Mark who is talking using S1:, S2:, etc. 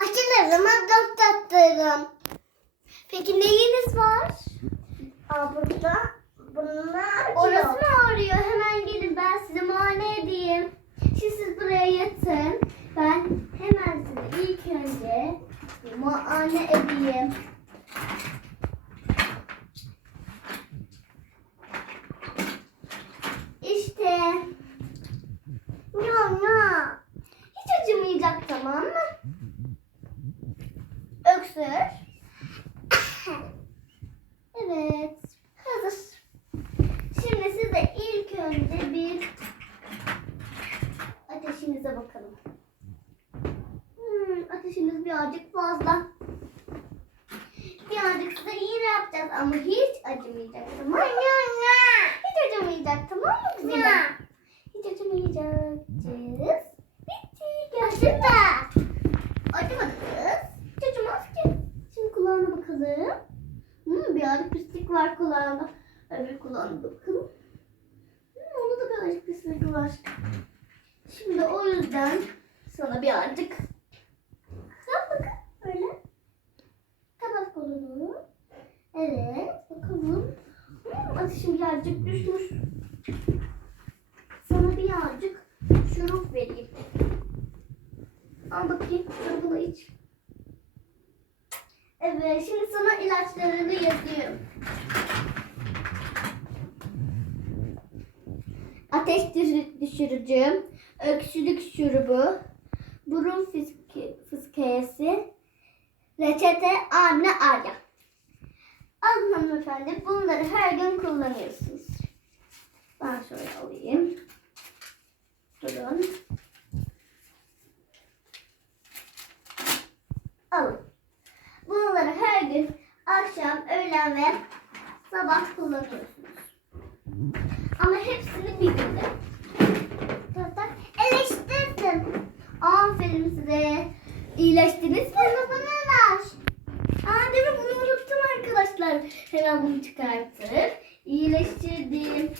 S1: Açılırım, doktor tattırım. Peki neyiniz var? Aa, burada bunlar
S2: Orası mı ağrıyor? Hemen gelin ben size muayene edeyim. Şimdi siz buraya yatın. Ben hemen size ilk önce muayene edeyim. İşte
S1: Ya ya.
S2: hiç acımayacak tamam mı? Öksür. Evet. Hazır. Şimdi size ilk önce bir ateşinize bakalım. Hmm, ateşiniz birazcık fazla. Birazcık size iğne yapacağız ama hiç acımayacak tamam mı? Hiç acımayacak tamam mı güzelim? Hiç acımayacak. Bitti. Gerçekten. Acımadı kız. Hiç acımaz ki. Şimdi kulağına bakalım. Hmm, birazcık kulağında. Öbür kulağına bakalım. Hmm, onda da birazcık pislik var. Şimdi o yüzden sana birazcık yap bakın öyle. Kapat kolunu. Evet bakalım. Hmm, ateşim birazcık düşmüş. Sana birazcık şurup vereyim. Al bakayım şurupunu iç. Evet şimdi sana ilaçlarını yazıyorum. Ateş düşü- düşürücü, öksürük şurubu, burun fıskiyesi, reçete anne Arya. Alın hanımefendi bunları her gün kullanıyorsunuz. Ben şöyle alayım. Durun. Alın. Bunları her gün akşam, öğlen ve sabah kullanıyorsunuz. Bir günde. Zaten eleştirdim. Aferin size. İyileştiniz mi? Bana bana ver. Aa değil mi? Bunu unuttum arkadaşlar. Hemen bunu çıkartıp iyileştirdim.